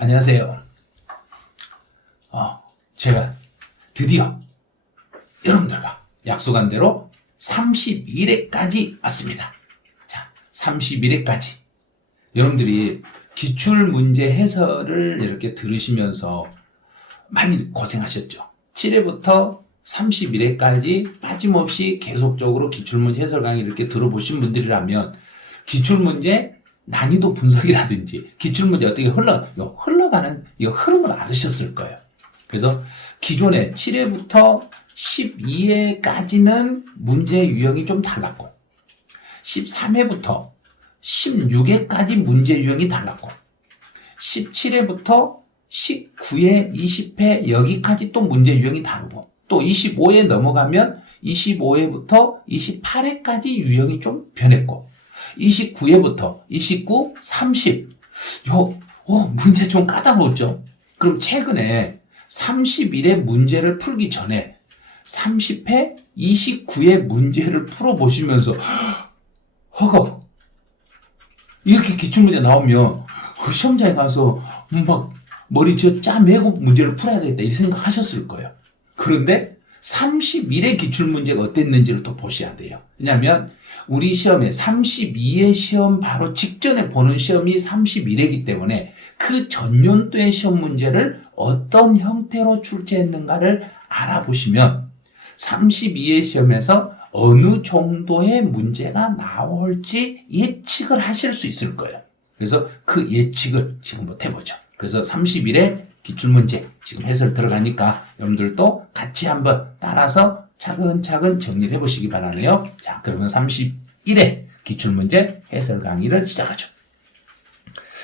여러분 안녕하세요. 제가 드디어 여러분들과 약속한 대로 31회까지 왔습니다. 자, 31회까지 여러분들이 기출문제 해설을 이렇게 들으시면서 많이 고생하셨죠. 7회부터 31회까지 빠짐없이 계속적으로 기출문제 해설 강의 이렇게 들어보신 분들이라면 기출문제 난이도 분석이라든지 기출문제 어떻게 흘러가는 이 흐름을 알으셨을 거예요. 그래서 기존에 7회부터 12회까지는 문제 유형이 좀 달랐고 13회부터 16회까지 문제 유형이 달랐고 17회부터 19회, 20회 여기까지 또 문제 유형이 다르고 또 25회 넘어가면 25회부터 28회까지 유형이 좀 변했고 29회부터 29, 30 문제 좀 까다로웠죠. 그럼 최근에 31회 문제를 풀기 전에 30회, 29회 문제를 풀어보시면서 허겁 이렇게 기출문제 나오면 시험장에 가서 막 머리 짜매고 문제를 풀어야 되겠다 이 생각하셨을 거예요. 그런데 31회 기출문제가 어땠는지를 또 보셔야 돼요. 왜냐하면 우리 시험에 32회 시험 바로 직전에 보는 시험이 31회이기 때문에 그 전년도의 시험 문제를 어떤 형태로 출제했는가를 알아보시면 32회 시험에서 어느 정도의 문제가 나올지 예측을 하실 수 있을 거예요. 그래서 그 예측을 지금부터 해보죠. 그래서 31회 기출문제 지금 해설 들어가니까 여러분들도 같이 한번 따라서 차근차근 정리를 해보시기 바라네요. 자, 그러면 31회 기출문제 해설 강의를 시작하죠.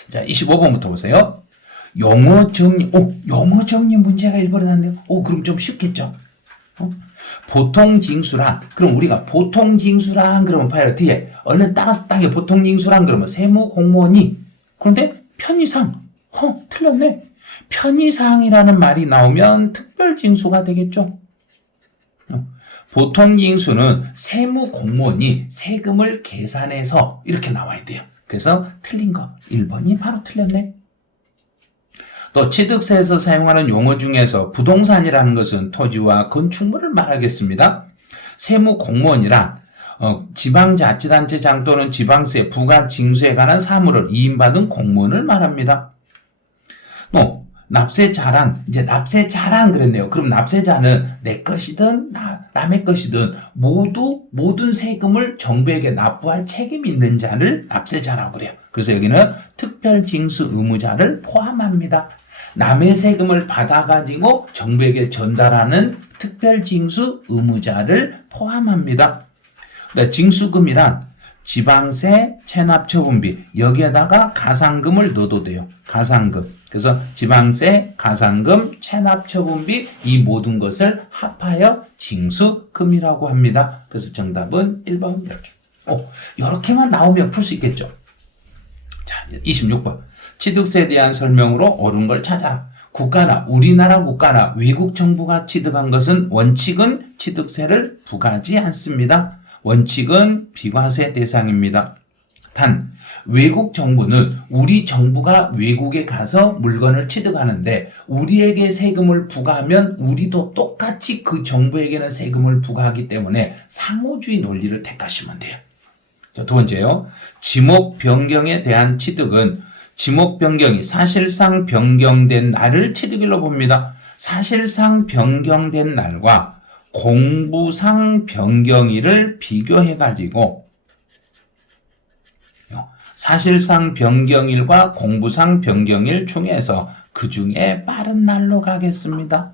자, 25번부터 보세요. 영어 정리, 영어 정리 문제가 1번에 났네요. 그럼 좀 쉽겠죠? 보통 징수란, 그럼 우리가 보통 징수란 그러면 봐요. 뒤에 얼른 따라서 땅에 보통 징수란 그러면 세무 공무원이 그런데 편의상, 틀렸네. 편의상이라는 말이 나오면 특별징수가 되겠죠. 보통징수는 세무 공무원이 세금을 계산해서 이렇게 나와야 돼요. 그래서 틀린 거 1번이 바로 틀렸네. 또 취득세에서 사용하는 용어 중에서 부동산이라는 것은 토지와 건축물을 말하겠습니다. 세무 공무원이란 지방자치단체장 또는 지방세 부가징수에 관한 사무를 이임받은 공무원을 말합니다. 또 납세자란, 이제 납세자란 그랬네요. 그럼 납세자는 내 것이든 남의 것이든 모든 세금을 정부에게 납부할 책임이 있는 자를 납세자라고 그래요. 그래서 여기는 특별징수 의무자를 포함합니다. 남의 세금을 받아가지고 정부에게 전달하는 특별징수 의무자를 포함합니다. 징수금이란 지방세, 체납처분비 여기에다가 가산금을 넣어도 돼요. 가산금. 그래서 지방세, 가산금, 체납처분비 이 모든 것을 합하여 징수금이라고 합니다. 그래서 정답은 1번 이렇게. 이렇게만 나오면 풀 수 있겠죠. 자, 26번. 취득세에 대한 설명으로 옳은 걸 찾아라. 우리나라 국가나 외국 정부가 취득한 것은 원칙은 취득세를 부과하지 않습니다. 원칙은 비과세 대상입니다. 단 외국 정부는 우리 정부가 외국에 가서 물건을 취득하는데 우리에게 세금을 부과하면 우리도 똑같이 그 정부에게는 세금을 부과하기 때문에 상호주의 논리를 택하시면 돼요. 자, 두 번째요. 지목 변경에 대한 취득은 지목 변경이 사실상 변경된 날을 취득일로 봅니다. 사실상 변경된 날과 공부상 변경일을 비교해가지고 사실상 변경일과 공부상 변경일 중에서 그 중에 빠른 날로 가겠습니다.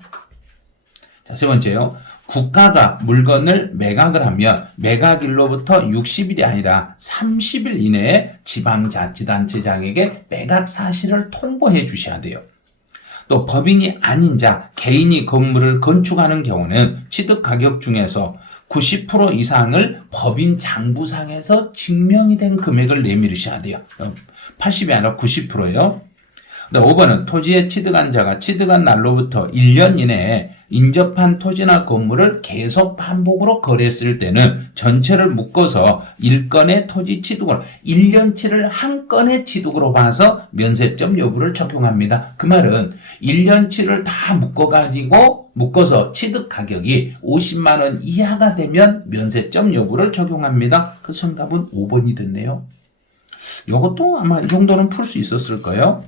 자, 세 번째요. 국가가 물건을 매각을 하면 매각일로부터 60일이 아니라 30일 이내에 지방자치단체장에게 매각 사실을 통보해 주셔야 돼요. 또 법인이 아닌 자, 개인이 건물을 건축하는 경우는 취득가격 중에서 90% 이상을 법인 장부상에서 증명이 된 금액을 내밀으셔야 돼요. 80이 아니라 90%예요. 5번은 토지에 취득한 자가 취득한 날로부터 1년 이내에 인접한 토지나 건물을 계속 반복으로 거래했을 때는 전체를 묶어서 1건의 토지 취득으로 1년치를 한 건의 취득으로 봐서 면세점 여부를 적용합니다. 그 말은 1년치를 다 묶어서 취득 가격이 50만 원 이하가 되면 면세점 여부를 적용합니다. 그래서 정답은 5번이 됐네요. 이것도 아마 이 정도는 풀 수 있었을 거예요.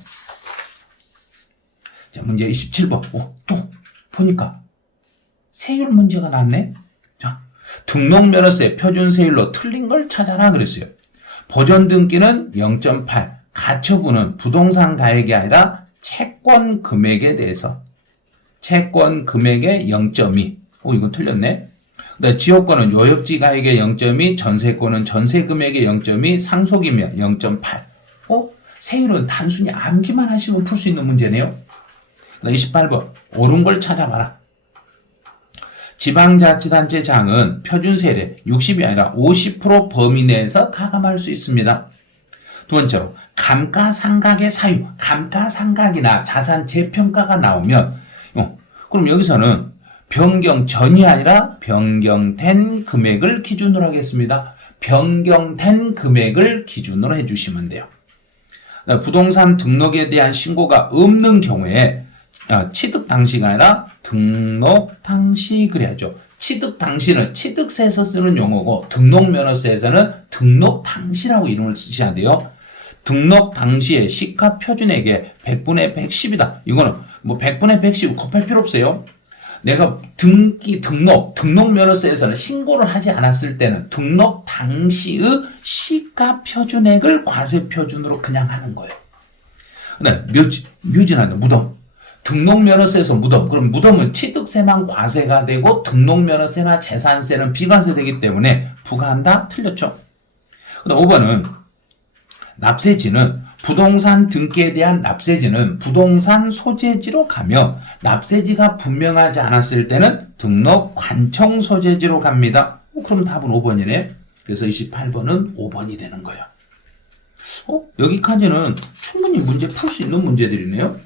자, 문제 27번. 또 보니까 세율 문제가 나왔네. 자, 등록면허세 표준 세율로 틀린 걸 찾아라 그랬어요. 보존 등기는 0.8, 가처분은 부동산 가액이 아니라 채권 금액에 대해서 채권 금액의 0.2. 이건 틀렸네. 지역권은 요역지 가액의 0.2, 전세권은 전세 금액의 0.2, 상속이면 0.8. 세율은 단순히 암기만 하시면 풀 수 있는 문제네요. 28번. 옳은 걸 찾아봐라. 지방자치단체장은 표준세율의 60이 아니라 50% 범위 내에서 가감할 수 있습니다. 두 번째로 감가상각의 사유, 감가상각이나 자산 재평가가 나오면 그럼 여기서는 변경 전이 아니라 변경된 금액을 기준으로 하겠습니다. 변경된 금액을 기준으로 해주시면 돼요. 부동산 등록에 대한 신고가 없는 경우에 취득 당시가 아니라 등록 당시 그래야죠. 취득 당시는 취득세에서 쓰는 용어고 등록면허세에서는 등록 당시라고 이름을 쓰셔야 돼요. 등록 당시에 시가 표준액의 100분의 110이다. 이거는 100분의 110 곱할 필요 없어요. 내가 등록면허세에서는 신고를 하지 않았을 때는 등록 당시의 시가 표준액을 과세 표준으로 그냥 하는 거예요. 묘지나 무덤. 등록면허세에서 무덤. 그럼 무덤은 취득세만 과세가 되고 등록면허세나 재산세는 비과세되기 때문에 부과한다? 틀렸죠. 5번은 납세지는 부동산 등기에 대한 납세지는 부동산 소재지로 가며 납세지가 분명하지 않았을 때는 등록 관청 소재지로 갑니다. 그럼 답은 5번이네. 그래서 28번은 5번이 되는 거예요. 여기까지는 충분히 문제 풀 수 있는 문제들이네요.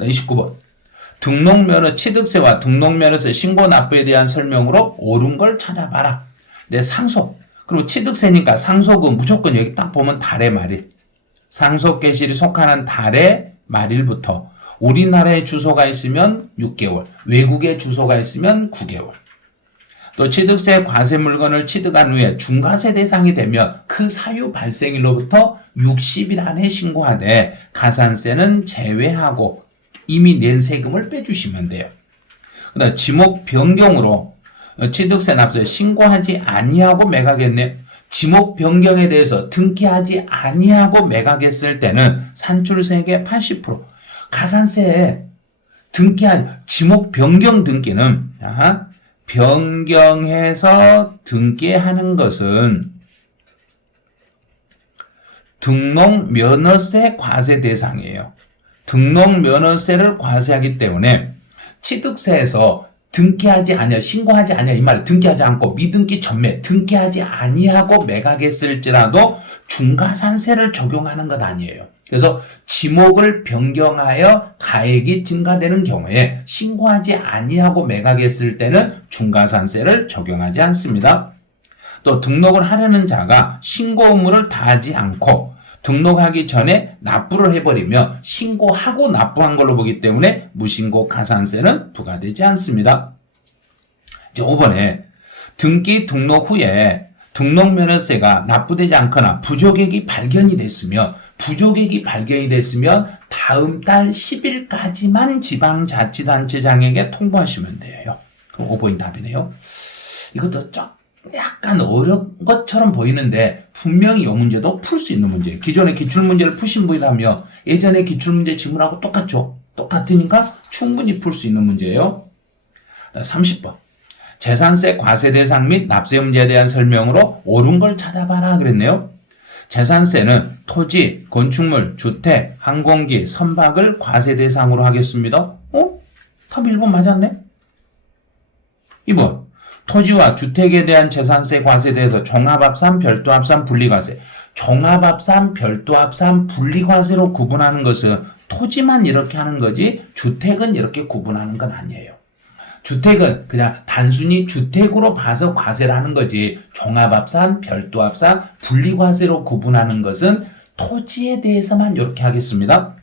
29번. 등록면허 취득세와 등록면허세 신고 납부에 대한 설명으로 옳은 걸 찾아봐라. 상속. 그리고 취득세니까 상속은 무조건 여기 딱 보면 달의 말일. 상속 개시일이 속하는 달의 말일부터 우리나라에 주소가 있으면 6개월, 외국에 주소가 있으면 9개월. 또 취득세 과세 물건을 취득한 후에 중과세 대상이 되면 그 사유 발생일로부터 60일 안에 신고하되 가산세는 제외하고 이미 낸 세금을 빼주시면 돼요. 그다음 지목 변경으로 취득세 납세 신고하지 아니하고 매각했네. 지목 변경에 대해서 등기하지 아니하고 매각했을 때는 산출세액의 80%, 가산세에 지목 변경 등기는 변경해서 등기하는 것은 등록면허세 과세 대상이에요. 등록면허세를 과세하기 때문에 취득세에서 등기하지 아니하, 신고하지 아니하, 이 말은 등기하지 않고 미등기 전매, 등기하지 아니하고 매각했을지라도 중과산세를 적용하는 것 아니에요. 그래서 지목을 변경하여 가액이 증가되는 경우에 신고하지 아니하고 매각했을 때는 중과산세를 적용하지 않습니다. 또 등록을 하려는 자가 신고 의무를 다하지 않고 등록하기 전에 납부를 해버리며 신고하고 납부한 걸로 보기 때문에 무신고 가산세는 부과되지 않습니다. 이제 5번에 등기 등록 후에 등록면허세가 납부되지 않거나 부족액이 발견이 됐으면 다음 달 10일까지만 지방자치단체장에게 통보하시면 돼요. 그럼 5번이 답이네요. 이것도 약간 어려운 것처럼 보이는데 분명히 이 문제도 풀 수 있는 문제예요. 기존의 기출문제를 푸신 분이라면 예전에 기출문제 지문하고 똑같죠. 똑같으니까 충분히 풀 수 있는 문제예요. 30번. 재산세 과세 대상 및 납세 문제에 대한 설명으로 옳은 걸 찾아봐라 그랬네요. 재산세는 토지, 건축물, 주택, 항공기, 선박을 과세 대상으로 하겠습니다. 답 1번 맞았네. 2번. 토지와 주택에 대한 재산세 과세에 대해서 종합합산, 별도합산, 분리과세. 종합합산, 별도합산, 분리과세로 구분하는 것은 토지만 이렇게 하는 거지 주택은 이렇게 구분하는 건 아니에요. 주택은 그냥 단순히 주택으로 봐서 과세를 하는 거지 종합합산, 별도합산, 분리과세로 구분하는 것은 토지에 대해서만 이렇게 하겠습니다.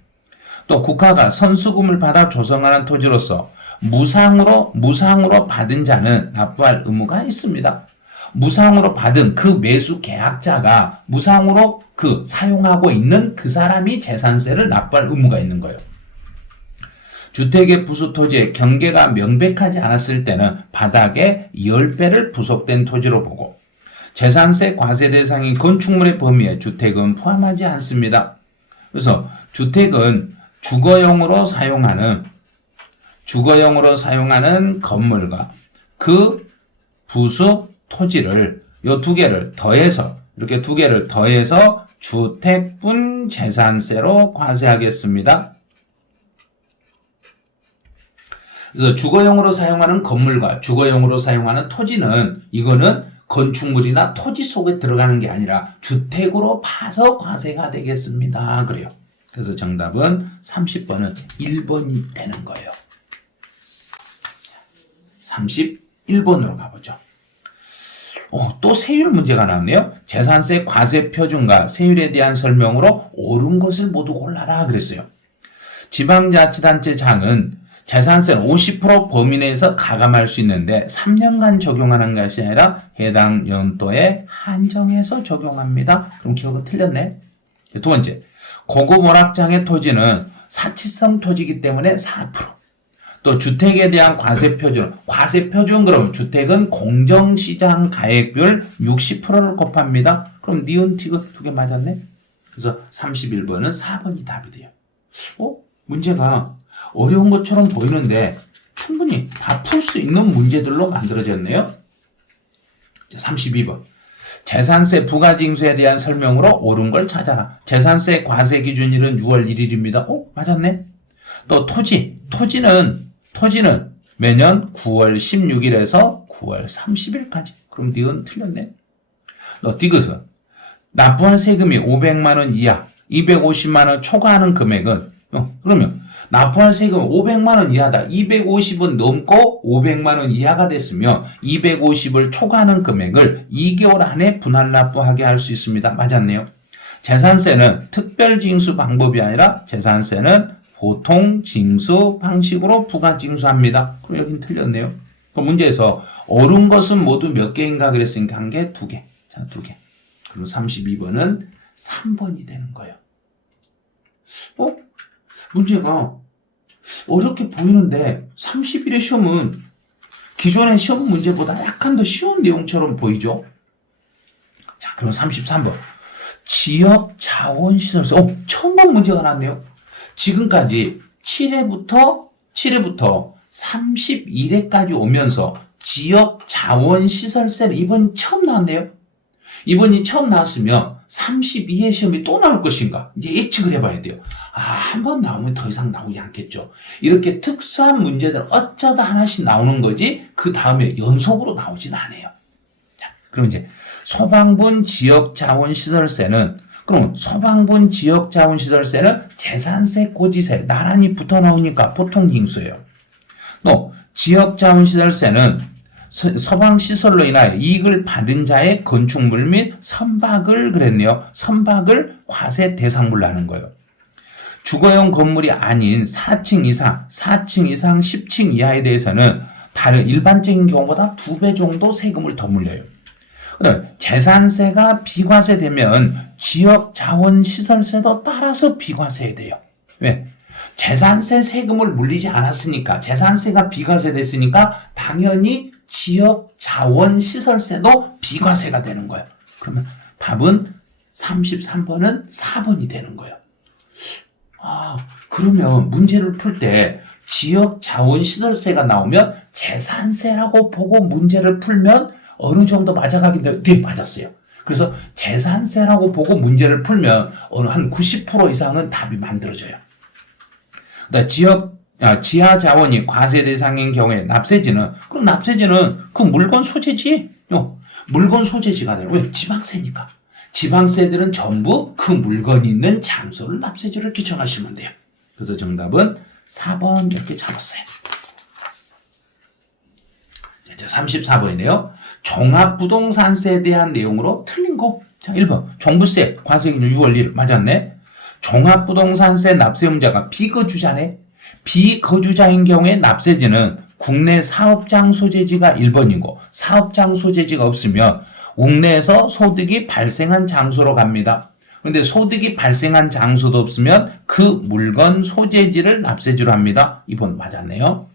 또 국가가 선수금을 받아 조성하는 토지로서 무상으로 받은 자는 납부할 의무가 있습니다. 무상으로 받은 그 매수 계약자가 무상으로 사용하고 있는 그 사람이 재산세를 납부할 의무가 있는 거예요. 주택의 부수 토지의 경계가 명백하지 않았을 때는 바닥에 10배를 부속된 토지로 보고 재산세 과세 대상인 건축물의 범위에 주택은 포함하지 않습니다. 그래서 주택은 주거용으로 사용하는 건물과 그 부수 토지를 요 두 개를 더해서 이렇게 두 개를 더해서 주택분 재산세로 과세하겠습니다. 그래서 주거용으로 사용하는 건물과 주거용으로 사용하는 토지는 이거는 건축물이나 토지 속에 들어가는 게 아니라 주택으로 봐서 과세가 되겠습니다. 그래요. 그래서 정답은 30번은 1번이 되는 거예요. 31번으로 가보죠. 또 세율 문제가 나왔네요. 재산세 과세 표준과 세율에 대한 설명으로 옳은 것을 모두 골라라 그랬어요. 지방자치단체장은 재산세는 50% 범위 내에서 가감할 수 있는데 3년간 적용하는 것이 아니라 해당 연도에 한정해서 적용합니다. 그럼 기억은 틀렸네. 두 번째, 고급 오락장의 토지는 사치성 토지이기 때문에 4%. 또 주택에 대한 과세 표준 그러면 주택은 공정시장 가액비율 60%를 곱합니다. 그럼 니은 티귿 두 개 맞았네. 그래서 31번은 4번이 답이 돼요. 문제가 어려운 것처럼 보이는데 충분히 다 풀 수 있는 문제들로 만들어졌네요. 32번. 재산세 부가징수에 대한 설명으로 옳은 걸 찾아라. 재산세 과세 기준일은 6월 1일입니다. 맞았네. 또 토지는 매년 9월 16일에서 9월 30일까지. 그럼 니은 틀렸네. 너 디귿은 납부한 세금이 500만 원 이하, 250만 원 초과하는 금액은 그러면 납부한 세금은 500만 원 이하다. 250은 넘고 500만 원 이하가 됐으면 250을 초과하는 금액을 2개월 안에 분할 납부하게 할 수 있습니다. 맞았네요. 재산세는 특별징수 방법이 아니라 재산세는 보통 징수 방식으로 부가징수합니다. 그럼 여긴 틀렸네요. 그럼 문제에서 옳은 것은 모두 몇 개인가 그랬으니까 한 개, 두 개. 자, 두 개. 그리고 32번은 3번이 되는 거예요. 문제가 어렵게 보이는데 31의 시험은 기존의 시험 문제보다 약간 더 쉬운 내용처럼 보이죠? 자, 그럼 33번. 지역자원시설세. 처음 본 문제가 나왔네요. 지금까지 7회부터 31회까지 오면서 지역자원시설세를 이번이 처음 나왔네요. 이번이 처음 나왔으면 32회 시험이 또 나올 것인가? 이제 예측을 해봐야 돼요. 한 번 나오면 더 이상 나오지 않겠죠. 이렇게 특수한 문제들 어쩌다 하나씩 나오는 거지 그 다음에 연속으로 나오진 않아요. 자, 그럼 이제 소방분 지역자원시설세는 재산세, 고지세 나란히 붙어 나오니까 보통 징수예요. 또 지역자원시설세는 소방시설로 인하여 이익을 받은 자의 건축물 및 선박을 그랬네요. 선박을 과세 대상물로 하는 거예요. 주거용 건물이 아닌 4층 이상 10층 이하에 대해서는 다른 일반적인 경우보다 2배 정도 세금을 더 물려요. 그다음에 재산세가 비과세되면 지역자원시설세도 따라서 비과세돼요. 왜? 재산세 세금을 물리지 않았으니까 재산세가 비과세됐으니까 당연히 지역자원시설세도 비과세가 되는 거예요. 그러면 답은 33번은 4번이 되는 거예요. 그러면 문제를 풀 때 지역자원시설세가 나오면 재산세라고 보고 문제를 풀면 어느 정도 맞아가긴데 네, 맞았어요. 그래서 재산세라고 보고 문제를 풀면 한 90% 이상은 답이 만들어져요. 지하 자원이 과세 대상인 경우에 납세지는 그 물건 소재지. 물건 소재지가 돼요. 왜? 지방세니까. 지방세들은 전부 그 물건이 있는 장소를 납세지를 기청하시면 돼요. 그래서 정답은 4번 이렇게 잡았어요. 이제 34번이네요. 종합부동산세에 대한 내용으로 틀린 거. 자, 1번. 종부세, 과세기준 6월 1일. 맞았네. 종합부동산세 납세의무자가 비거주자네. 비거주자인 경우에 납세지는 국내 사업장 소재지가 1번이고 사업장 소재지가 없으면 국내에서 소득이 발생한 장소로 갑니다. 그런데 소득이 발생한 장소도 없으면 그 물건 소재지를 납세지로 합니다. 2번 맞았네요.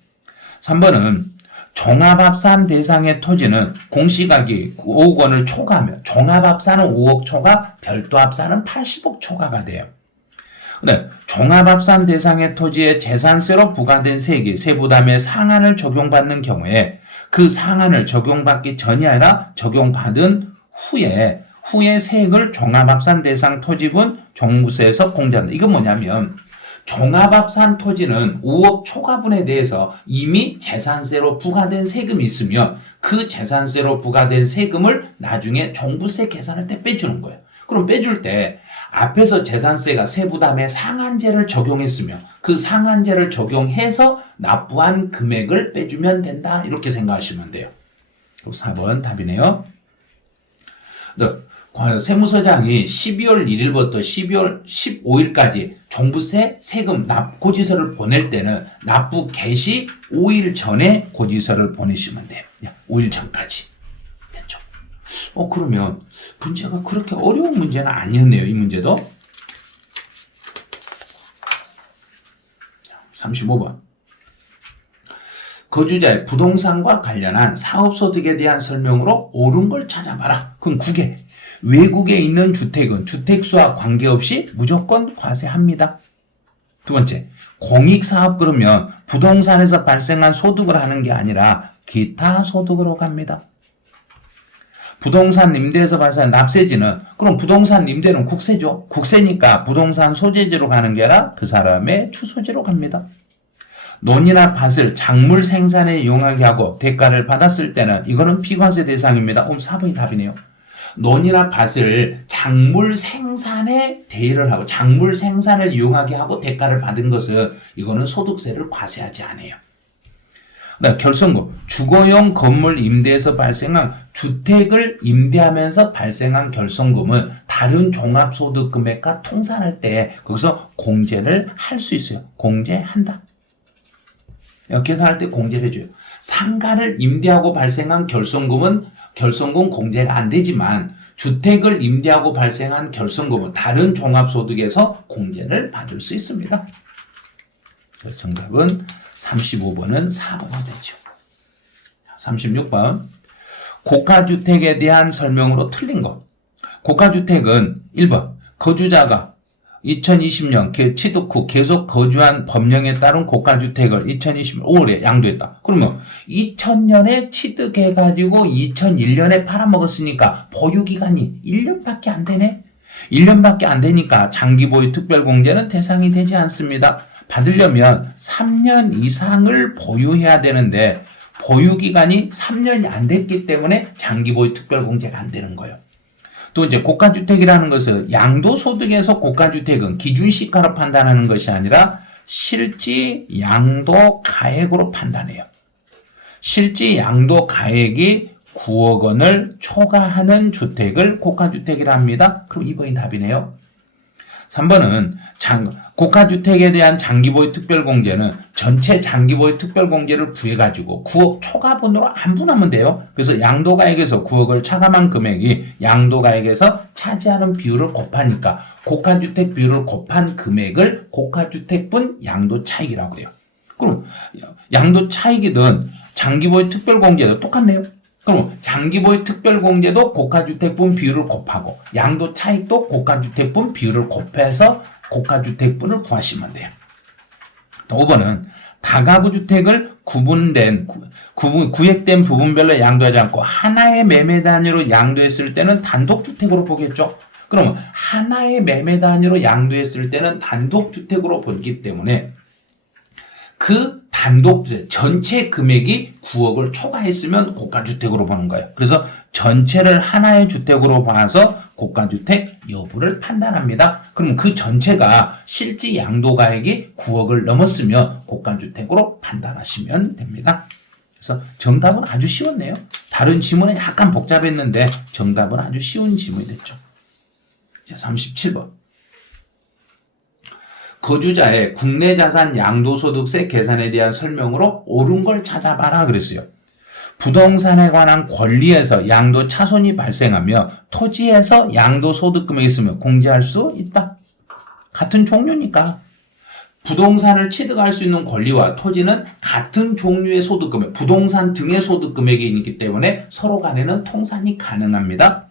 3번은 종합합산 대상의 토지는 공시가격이 5억 원을 초과하며 종합합산은 5억 초과, 별도합산은 80억 초과가 돼요. 네, 종합합산 대상의 토지에 재산세로 부과된 세액이 세부담의 상한을 적용받는 경우에 그 상한을 적용받기 전이 아니라 적용받은 후에 세액을 종합합산 대상 토지분 종부세에서 공제한다. 이건 뭐냐면 종합합산 토지는 5억 초과분에 대해서 이미 재산세로 부과된 세금이 있으면 그 재산세로 부과된 세금을 나중에 종부세 계산할 때 빼주는 거예요. 그럼 빼줄 때 앞에서 재산세가 세부담의 상한제를 적용했으면 그 상한제를 적용해서 납부한 금액을 빼주면 된다. 이렇게 생각하시면 돼요. 4번 답이네요. 세무서장이 12월 1일부터 12월 15일까지 종부세 세금 납고지서를 보낼 때는 납부 개시 5일 전에 고지서를 보내시면 돼요. 5일 전까지. 됐죠? 그러면 문제가 그렇게 어려운 문제는 아니었네요. 이 문제도. 35번. 거주자의 부동산과 관련한 사업소득에 대한 설명으로 옳은 걸 찾아봐라. 그럼 9개. 외국에 있는 주택은 주택수와 관계없이 무조건 과세합니다. 두 번째, 공익사업 그러면 부동산에서 발생한 소득을 하는 게 아니라 기타 소득으로 갑니다. 부동산 임대에서 발생한 납세지는 그럼 부동산 임대는 국세죠. 국세니까 부동산 소재지로 가는 게 아니라 그 사람의 주소지로 갑니다. 논이나 밭을 작물 생산에 이용하게 하고 대가를 받았을 때는 이거는 비과세 대상입니다. 그럼 4번이 답이네요. 논이나 밭을 작물 생산에 대여를 하고 작물 생산을 이용하게 하고 대가를 받은 것은 이거는 소득세를 과세하지 않아요. 결손금, 주거용 건물 임대에서 발생한 주택을 임대하면서 발생한 결손금은 다른 종합소득 금액과 통산할 때 거기서 공제를 할 수 있어요. 공제한다. 계산할 때 공제를 해줘요. 상가를 임대하고 발생한 결손금은 결손금 공제가 안 되지만 주택을 임대하고 발생한 결손금은 다른 종합소득에서 공제를 받을 수 있습니다. 그래서 정답은 35번은 4번이 되죠. 36번. 고가주택에 대한 설명으로 틀린 것. 고가주택은 1번. 거주자가 2020년 취득 후 계속 거주한 법령에 따른 고가주택을 2020년 5월에 양도했다. 그러면 2000년에 취득해가지고 2001년에 팔아먹었으니까 보유기간이 1년밖에 안 되네? 1년밖에 안 되니까 장기보유 특별공제는 대상이 되지 않습니다. 받으려면 3년 이상을 보유해야 되는데 보유기간이 3년이 안 됐기 때문에 장기보유 특별공제가 안 되는 거예요. 또 이제 고가주택이라는 것은 양도소득에서 고가주택은 기준시가로 판단하는 것이 아니라 실지 양도 가액으로 판단해요. 실지 양도 가액이 9억 원을 초과하는 주택을 고가주택이라 합니다. 그럼 2번이 답이네요. 3번은 고가주택에 대한 장기보유 특별공제는 전체 장기보유 특별공제를 구해가지고 9억 초과분으로 안 분하면 돼요. 그래서 양도가액에서 9억을 차감한 금액이 양도가액에서 차지하는 비율을 곱하니까 고가주택 비율을 곱한 금액을 고가주택분 양도차익이라고 해요. 그럼 양도차익이든 장기보유 특별공제도 똑같네요. 그럼 장기보유 특별공제도 고가주택분 비율을 곱하고 양도차익도 고가주택분 비율을 곱해서 고가주택분을 구하시면 돼요. 5번은 다가구주택을 구획된 부분별로 양도하지 않고 하나의 매매 단위로 양도했을 때는 단독주택으로 보겠죠. 그러면 하나의 매매 단위로 양도했을 때는 단독주택으로 보기 때문에 그 단독주택 전체 금액이 9억을 초과했으면 고가주택으로 보는 거예요. 그래서 전체를 하나의 주택으로 봐서 고가주택 여부를 판단합니다. 그럼 그 전체가 실제 양도가액이 9억을 넘었으면 고가주택으로 판단하시면 됩니다. 그래서 정답은 아주 쉬웠네요. 다른 지문은 약간 복잡했는데 정답은 아주 쉬운 지문이 됐죠. 37번. 거주자의 국내 자산 양도소득세 계산에 대한 설명으로 옳은 걸 찾아봐라 그랬어요. 부동산에 관한 권리에서 양도 차손이 발생하며 토지에서 양도소득금이 있으면 공제할 수 있다. 같은 종류니까. 부동산을 취득할 수 있는 권리와 토지는 같은 종류의 소득금액, 부동산 등의 소득금액이 있기 때문에 서로 간에는 통산이 가능합니다.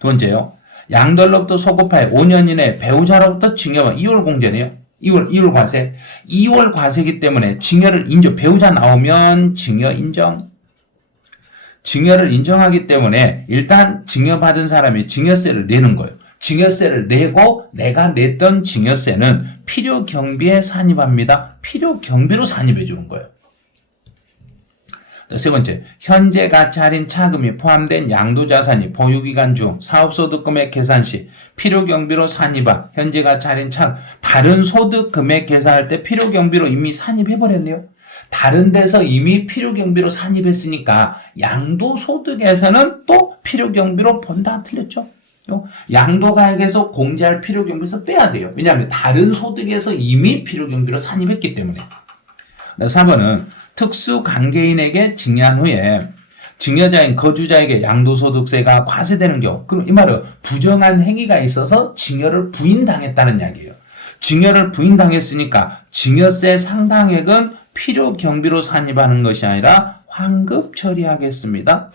두 번째요. 양도로부터 소급하여 5년 이내 배우자로부터 증여와 2월 공제네요. 2월 과세. 2월 과세이기 때문에 증여를 인정, 배우자 나오면 증여 인정. 증여를 인정하기 때문에 일단 증여받은 사람이 증여세를 내는 거예요. 증여세를 내고 내가 냈던 증여세는 필요 경비에 산입합니다. 필요 경비로 산입해 주는 거예요. 세 번째, 현재 가치 할인 차금이 포함된 양도자산이 보유기간 중 사업소득금액 계산 시 필요경비로 산입한 현재 가치 할인 차금, 다른 소득금액 계산할 때 필요경비로 이미 산입해버렸네요. 다른 데서 이미 필요경비로 산입했으니까 양도소득에서는 또 필요경비로 본다. 틀렸죠? 양도가액에서 공제할 필요경비에서 빼야 돼요. 왜냐하면 다른 소득에서 이미 필요경비로 산입했기 때문에. 3번은 특수관계인에게 증여한 후에 증여자인 거주자에게 양도소득세가 과세되는 경우, 그럼 이 말은 부정한 행위가 있어서 증여를 부인당했다는 이야기예요. 증여를 부인당했으니까 증여세 상당액은 필요 경비로 산입하는 것이 아니라 환급 처리하겠습니다.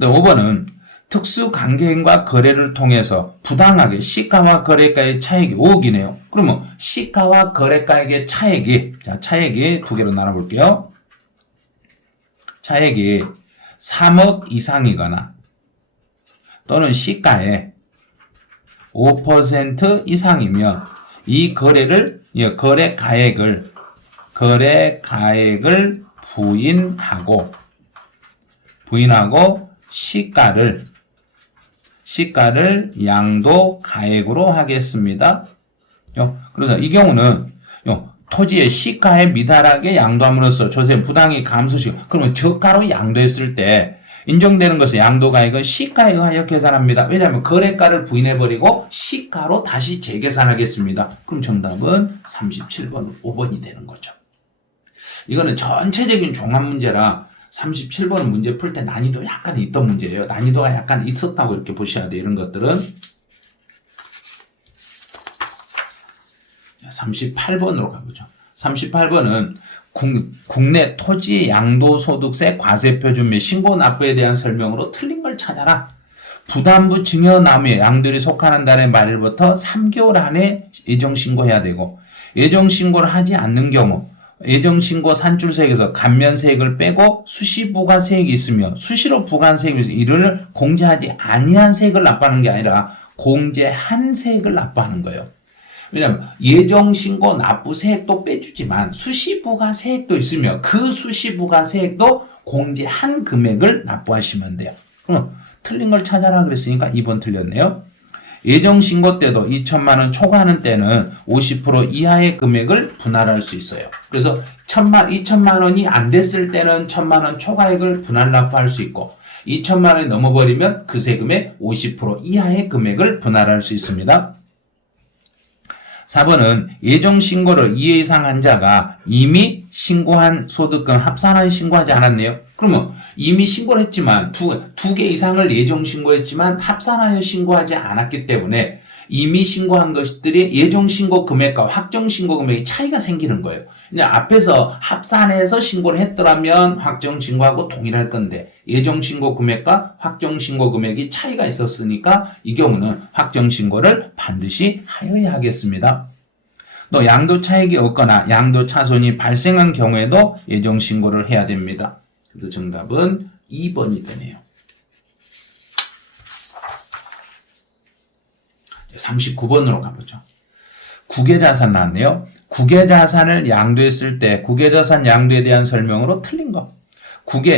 5번은 특수관계인과 거래를 통해서 부당하게 시가와 거래가의 차액이 5억이네요. 그러면 시가와 거래가액의 차액이, 자, 차액이 두 개로 나눠볼게요. 차액이 3억 이상이거나 또는 시가의 5% 이상이면 이 거래를, 거래 가액을 부인하고 시가를 양도 가액으로 하겠습니다. 그래서 이 경우는 토지의 시가에 미달하게 양도함으로써 조세 부당이 감소시키고, 그러면 저가로 양도했을 때 인정되는 것은 양도가액은 시가에 의하여 계산합니다. 왜냐하면 거래가를 부인해버리고 시가로 다시 재계산하겠습니다. 그럼 정답은 37번, 5번이 되는 거죠. 이거는 전체적인 종합 문제라 37번 문제 풀 때 난이도 약간 있던 문제예요. 난이도가 약간 있었다고 이렇게 보셔야 돼요. 이런 것들은. 38번으로 가보죠. 38번은 국내 토지 양도소득세 과세표준 및 신고 납부에 대한 설명으로 틀린 걸 찾아라. 부담부 증여 남의 양도일이 속하는 달의 말일부터 3개월 안에 예정신고해야 되고, 예정신고를 하지 않는 경우 예정신고 산출세액에서 감면세액을 빼고 수시부가세액이 있으며 수시로 부과한 세액이 있으며 이를 공제하지 아니한 세액을 납부하는 게 아니라 공제한 세액을 납부하는 거예요. 왜냐하면 예정신고 납부세액도 빼주지만 수시부가세액도 있으며 그 수시부가세액도 공제한 금액을 납부하시면 돼요. 그럼 틀린 걸 찾아라 그랬으니까 2번 틀렸네요. 예정신고 때도 2천만 원 초과하는 때는 50% 이하의 금액을 분할할 수 있어요. 그래서 2천만 원이 안 됐을 때는 1,000만 원 초과액을 분할 납부할 수 있고, 2천만 원이 넘어버리면 그 세금의 50% 이하의 금액을 분할할 수 있습니다. 4번은 예정신고를 2회 이상 한 자가 이미 신고한 소득금 합산하여 신고하지 않았네요. 그러면 이미 신고를 했지만 두 개 이상을 예정신고했지만 합산하여 신고하지 않았기 때문에 이미 신고한 것들이 예정신고 금액과 확정신고 금액이 차이가 생기는 거예요. 그냥 앞에서 합산해서 신고를 했더라면 확정신고하고 동일할 건데 예정신고 금액과 확정신고 금액이 차이가 있었으니까 이 경우는 확정신고를 반드시 하여야 하겠습니다. 또 양도 차익이 없거나 양도 차손이 발생한 경우에도 예정신고를 해야 됩니다. 그래서 정답은 2번이 되네요. 39번으로 가보죠. 국외자산 나왔네요. 국외자산을 양도했을 때 국외자산 양도에 대한 설명으로 틀린 거.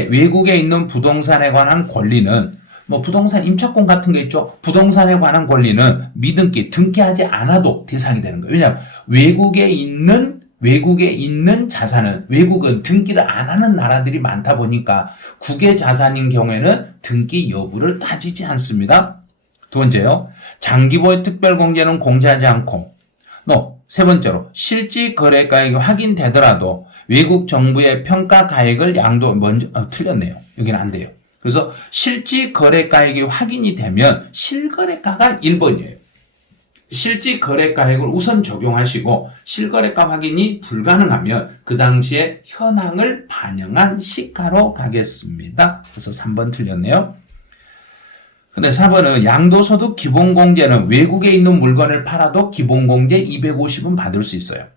외국에 있는 부동산에 관한 권리는 뭐 부동산 임차권 같은 거 있죠. 부동산에 관한 권리는 미등기, 등기하지 않아도 대상이 되는 거예요. 왜냐하면 외국에 있는 자산은 외국은 등기를 안 하는 나라들이 많다 보니까 국외 자산인 경우에는 등기 여부를 따지지 않습니다. 두 번째요. 장기보유 특별공제는 공제하지 않고 세 번째로 실질 거래가액이 확인되더라도 외국 정부의 평가 가액을 틀렸네요. 여기는 안 돼요. 그래서 실질 거래가액이 확인이 되면 실거래가가 1번이에요. 실질 거래가액을 우선 적용하시고 실거래가 확인이 불가능하면 그 당시에 현황을 반영한 시가로 가겠습니다. 그래서 3번 틀렸네요. 근데 4번은 양도소득 기본공제는 외국에 있는 물건을 팔아도 기본공제 250은 받을 수 있어요.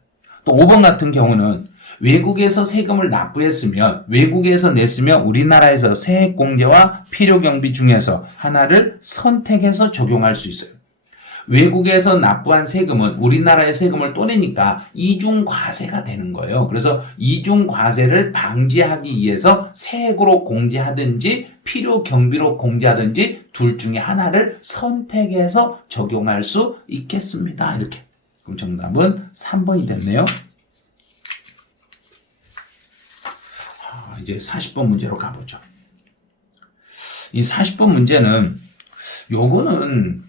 또 5번 같은 경우는 외국에서 세금을 납부했으면 외국에서 냈으면 우리나라에서 세액공제와 필요경비 중에서 하나를 선택해서 적용할 수 있어요. 외국에서 납부한 세금은 우리나라의 세금을 또 내니까 이중과세가 되는 거예요. 그래서 이중과세를 방지하기 위해서 세액으로 공제하든지 필요 경비로 공제하든지 둘 중에 하나를 선택해서 적용할 수 있겠습니다. 이렇게. 그럼 정답은 3번이 됐네요. 이제 40번 문제로 가보죠. 이 40번 문제는 요거는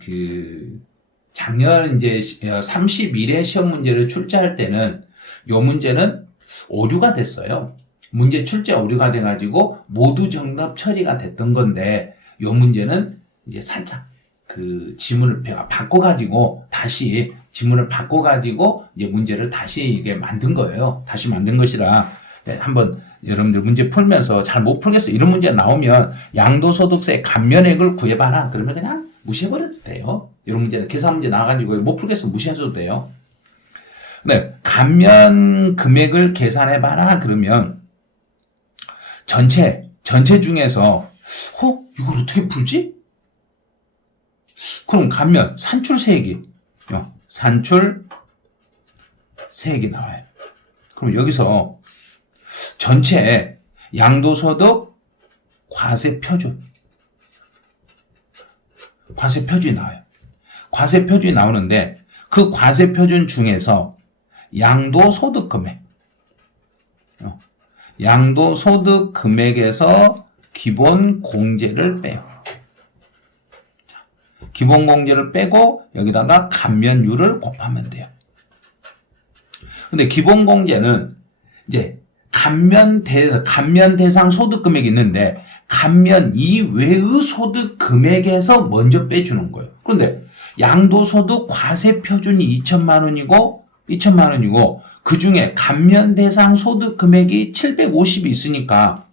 작년 이제 31회 시험 문제를 출제할 때는 요 문제는 오류가 됐어요. 문제 출제 오류가 돼가지고 모두 정답 처리가 됐던 건데 요 문제는 이제 살짝 지문을 바꿔가지고 다시 지문을 바꿔가지고 이제 문제를 다시 이게 만든 거예요. 다시 만든 것이라 한번 여러분들 문제 풀면서 잘 못 풀겠어 이런 문제 나오면 양도소득세 감면액을 구해봐라 그러면 그냥 무시해버려도 돼요. 이런 문제는 계산 문제 나와가지고 못 풀겠어 무시해줘도 돼요. 네, 감면 금액을 계산해봐라 그러면 전체 중에서 이걸 어떻게 풀지? 그럼 감면 산출세액이 나와요. 그럼 여기서 전체 양도소득 과세표준이 나와요. 과세표준이 나오는데 그 과세표준 중에서 양도소득 금액에서 기본 공제를 빼요. 기본 공제를 빼고 여기다가 감면율을 곱하면 돼요. 근데 기본 공제는 이제 감면 대상 소득 금액이 있는데 감면 이외의 소득 금액에서 먼저 빼주는 거예요. 그런데 양도소득 과세 표준이 2천만 원이고 그 중에 감면 대상 소득 금액이 750이 있으니까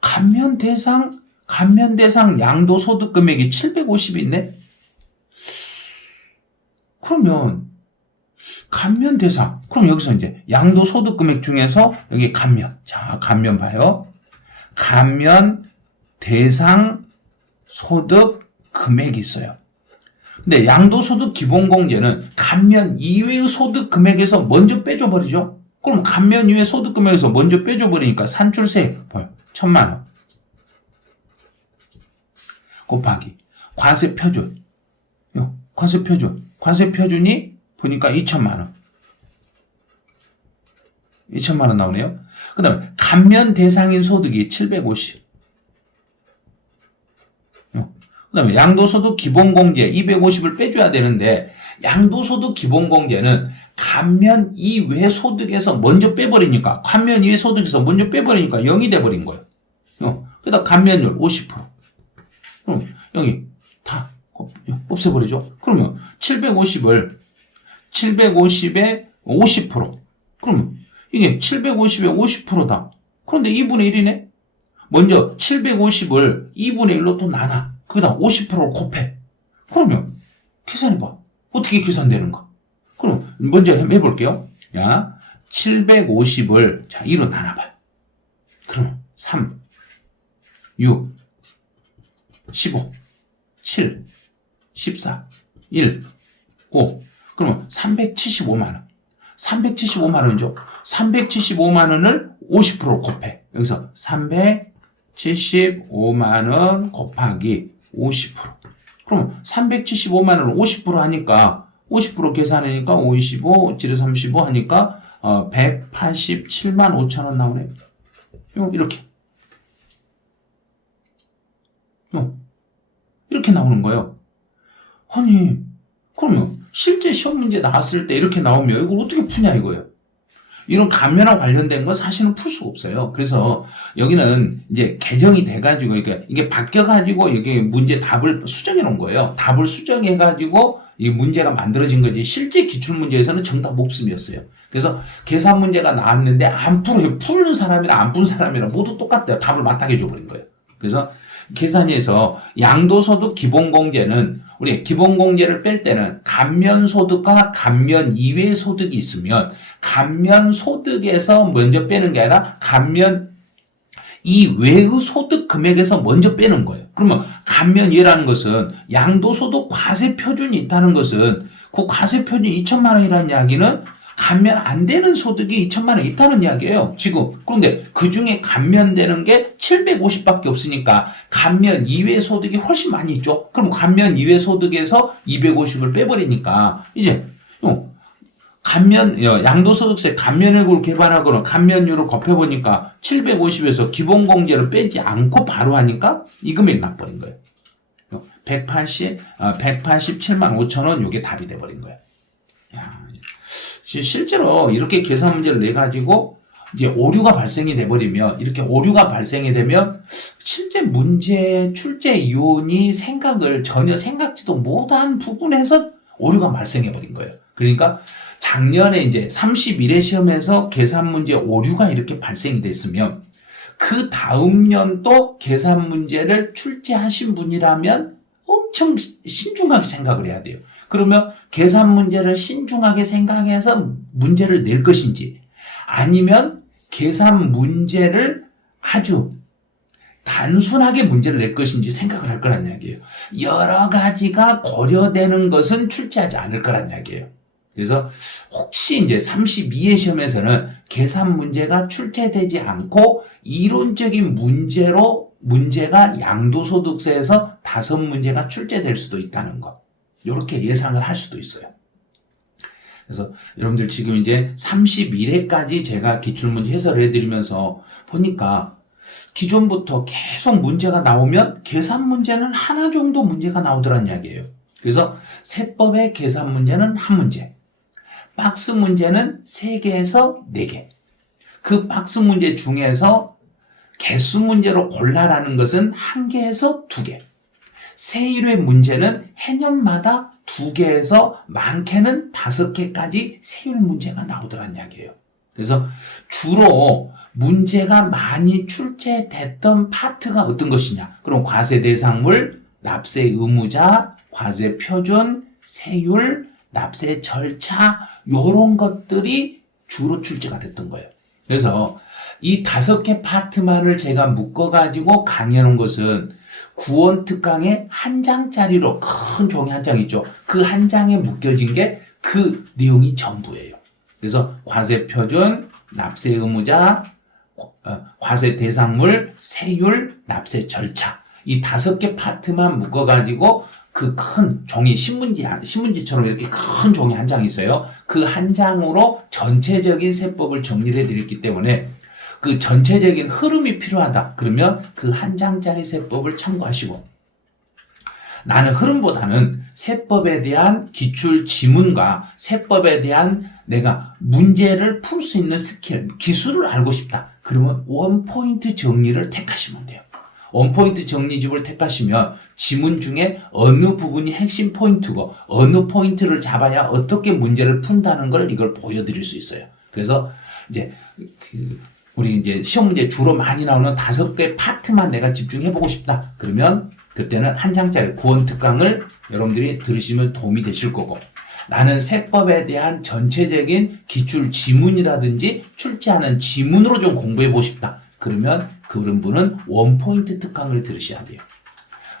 감면 대상 양도소득 금액이 750이 있네? 그러면 감면 대상. 그럼 여기서 이제 양도소득 금액 중에서 여기 감면. 자, 감면 봐요. 감면 대상 소득 금액이 있어요. 근데 양도소득 기본공제는 감면 이외의 소득 금액에서 먼저 빼줘버리죠. 그럼 감면 이외의 소득 금액에서 먼저 빼줘버리니까 산출세액 봐요. 1,000만 원. 곱하기 과세표준. 과세표준이 보니까 2천만 원. 2천만 원 나오네요. 그 다음에 감면 대상인 소득이 750. 그 다음에 양도소득 기본공제 250을 빼줘야 되는데 양도소득 기본공제는 감면 이외 소득에서 먼저 빼버리니까 0이 돼버린 거예요. 그다음 감면율 50%. 그럼 여기 다 없애버리죠. 그러면 750에 50%. 그러면 이게 750에 50%다. 그런데 2분의 1이네? 먼저 750을 2분의 1로 또 나눠. 거기다 50%를 곱해. 그러면 계산해봐. 어떻게 계산되는가? 그럼 먼저 해볼게요. 750을 2로 나눠봐요. 그럼 3, 6, 15, 7, 14, 1, 5. 그러면 375만 원. 375만 원이죠. 375만 원을 50%로 곱해. 여기서 375만 원 곱하기 50%. 그럼 375만 원을 50% 하니까 50% 계산하니까 55, 7에 35 하니까 187만 5천 원 나오네요. 이렇게. 이렇게 나오는 거예요. 아니, 그러면 실제 시험 문제 나왔을 때 이렇게 나오면 이걸 어떻게 푸냐 이거예요. 이런 감면하고 관련된 건 사실은 풀 수가 없어요. 그래서 여기는 이제 개정이 돼가지고 이게 바뀌어가지고 이게 문제 답을 수정해 놓은 거예요. 답을 수정해가지고 이 문제가 만들어진 거지. 실제 기출문제에서는 정답 없음이었어요. 그래서 계산 문제가 나왔는데 안 풀어요. 푸는 사람이랑 안 푸는 사람이랑 모두 똑같대요. 답을 맞다게 줘버린 거예요. 그래서 계산에서 양도소득 기본공제는 우리 기본공제를 뺄 때는 감면소득과 감면 이외의 소득이 있으면 감면소득에서 먼저 빼는 게 아니라 감면 이외의 소득 금액에서 먼저 빼는 거예요. 그러면 감면 이외라는 것은 양도소득 과세표준이 있다는 것은 그 과세표준이 2천만 원이라는 이야기는 감면 안 되는 소득이 2천만 원 있다는 이야기예요. 지금. 그런데 그 중에 감면되는 게 750밖에 없으니까 감면 이외 소득이 훨씬 많이 있죠. 그럼 감면 이외 소득에서 250을 빼버리니까 이제 감면 양도소득세 감면액을 개발하거나 감면율을 곱해보니까 750에서 기본공제를 빼지 않고 바로 하니까 이 금액이 나버린 거예요. 187만 5천 원 이게 답이 돼버린 거예요. 실제로 이렇게 계산 문제를 내가지고 이제 오류가 발생이 돼버리면 이렇게 오류가 발생이 되면 실제 문제 출제 요원이 생각을 전혀 생각지도 못한 부분에서 오류가 발생해버린 거예요. 그러니까 작년에 이제 31회 시험에서 계산 문제 오류가 이렇게 발생이 됐으면 그 다음 년도 계산 문제를 출제하신 분이라면 엄청 신중하게 생각을 해야 돼요. 그러면 계산 문제를 신중하게 생각해서 문제를 낼 것인지 아니면 계산 문제를 아주 단순하게 문제를 낼 것인지 생각을 할 거란 이야기예요. 여러 가지가 고려되는 것은 출제하지 않을 거란 이야기예요. 그래서 혹시 이제 32회 시험에서는 계산 문제가 출제되지 않고 이론적인 문제로 문제가 양도소득세에서 5문제가 출제될 수도 있다는 것. 이렇게 예상을 할 수도 있어요. 그래서 여러분들 지금 이제 31회까지 제가 기출문제 해설을 해드리면서 보니까 기존부터 계속 문제가 나오면 계산 문제는 하나 정도 문제가 나오더란 이야기예요. 그래서 세법의 계산 문제는 한 문제, 박스 문제는 3개에서 4개. 그 박스 문제 중에서 개수 문제로 골라라는 것은 1개에서 2개. 세일회 문제는 해년마다 2개에서 많게는 5개까지 세율 문제가 나오더란 이야기예요. 그래서 주로 문제가 많이 출제됐던 파트가 어떤 것이냐? 그럼 과세 대상물, 납세 의무자, 과세 표준, 세율, 납세 절차 이런 것들이 주로 출제가 됐던 거예요. 그래서 이 5개 파트만을 제가 묶어가지고 강의하는 것은 구원특강의 한 장짜리로 큰 종이 한 장 있죠. 그 한 장에 묶여진 게 그 내용이 전부예요. 그래서 과세 표준, 납세 의무자, 과세 대상물, 세율, 납세 절차 이 5개 파트만 묶어가지고 그 큰 종이 신문지처럼 이렇게 큰 종이 한 장 있어요. 그 한 장으로 전체적인 세법을 정리를 해드렸기 때문에 그 전체적인 흐름이 필요하다. 그러면 그 한 장짜리 세법을 참고하시고 나는 흐름보다는 세법에 대한 기출 지문과 세법에 대한 내가 문제를 풀 수 있는 스킬, 기술을 알고 싶다. 그러면 원포인트 정리를 택하시면 돼요. 원포인트 정리집을 택하시면 지문 중에 어느 부분이 핵심 포인트고 어느 포인트를 잡아야 어떻게 문제를 푼다는 걸 이걸 보여드릴 수 있어요. 그래서 이제 우리 이제 시험 문제 주로 많이 나오는 5개 파트만 내가 집중해보고 싶다. 그러면 그때는 한 장짜리 구원특강을 여러분들이 들으시면 도움이 되실 거고 나는 세법에 대한 전체적인 기출 지문이라든지 출제하는 지문으로 좀 공부해보고 싶다. 그러면 그런 분은 원포인트 특강을 들으셔야 돼요.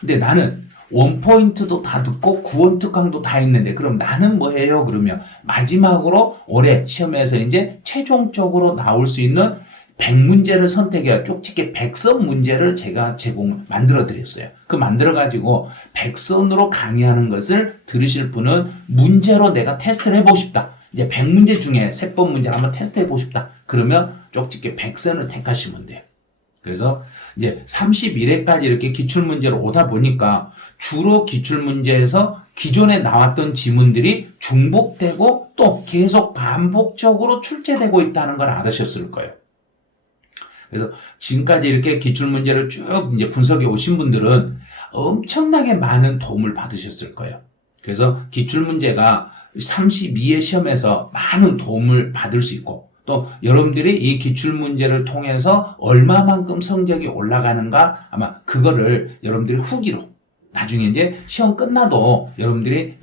근데 나는 원포인트도 다 듣고 구원 특강도 다 했는데 그럼 나는 뭐 해요? 그러면 마지막으로 올해 시험에서 이제 최종적으로 나올 수 있는 100문제를 선택해야 쪽집게 100선 문제를 제가 만들어 드렸어요. 그 만들어 가지고 100선으로 강의하는 것을 들으실 분은 문제로 내가 테스트를 해보고 싶다. 이제 100문제 중에 3번 문제를 한번 테스트 해보고 싶다. 그러면 쪽집게 100선을 택하시면 돼요. 그래서 이제 31회까지 이렇게 기출문제로 오다 보니까 주로 기출문제에서 기존에 나왔던 지문들이 중복되고 또 계속 반복적으로 출제되고 있다는 걸 알으셨을 거예요. 그래서 지금까지 이렇게 기출문제를 쭉 이제 분석해 오신 분들은 엄청나게 많은 도움을 받으셨을 거예요. 그래서 기출문제가 32회 시험에서 많은 도움을 받을 수 있고 또 여러분들이 이 기출문제를 통해서 얼마만큼 성적이 올라가는가 아마 그거를 여러분들이 후기로 나중에 이제 시험 끝나도 여러분들이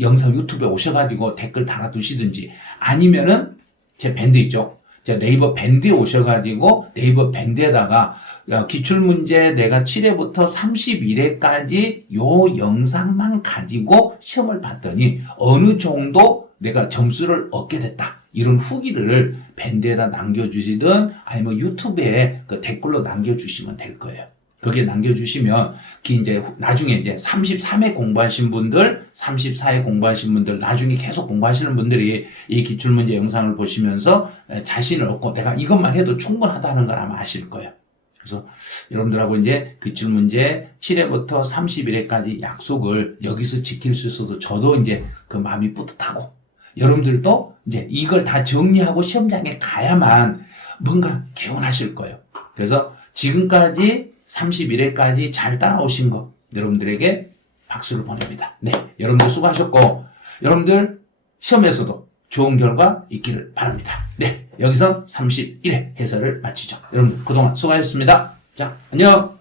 영상 유튜브에 오셔가지고 댓글 달아두시든지 아니면은 제 밴드 있죠. 제 네이버 밴드에 오셔가지고 네이버 밴드에다가 기출문제 내가 7회부터 31회까지 요 영상만 가지고 시험을 봤더니 어느 정도 내가 점수를 얻게 됐다. 이런 후기를 밴드에다 남겨주시든 아니면 유튜브에 그 댓글로 남겨주시면 될 거예요. 거기에 남겨주시면 이제 나중에 이제 33회 공부하신 분들, 34회 공부하신 분들, 나중에 계속 공부하시는 분들이 이 기출문제 영상을 보시면서 자신을 얻고 내가 이것만 해도 충분하다는 걸 아마 아실 거예요. 그래서 여러분들하고 이제 기출문제 7회부터 31회까지 약속을 여기서 지킬 수 있어서 저도 이제 그 마음이 뿌듯하고 여러분들도 이제 이걸 다 정리하고 시험장에 가야만 뭔가 개운하실 거예요. 그래서 지금까지 31회까지 잘 따라오신 거 여러분들에게 박수를 보냅니다. 네, 여러분들 수고하셨고 여러분들 시험에서도 좋은 결과 있기를 바랍니다. 네, 여기서 31회 해설을 마치죠. 여러분들 그동안 수고하셨습니다. 자, 안녕.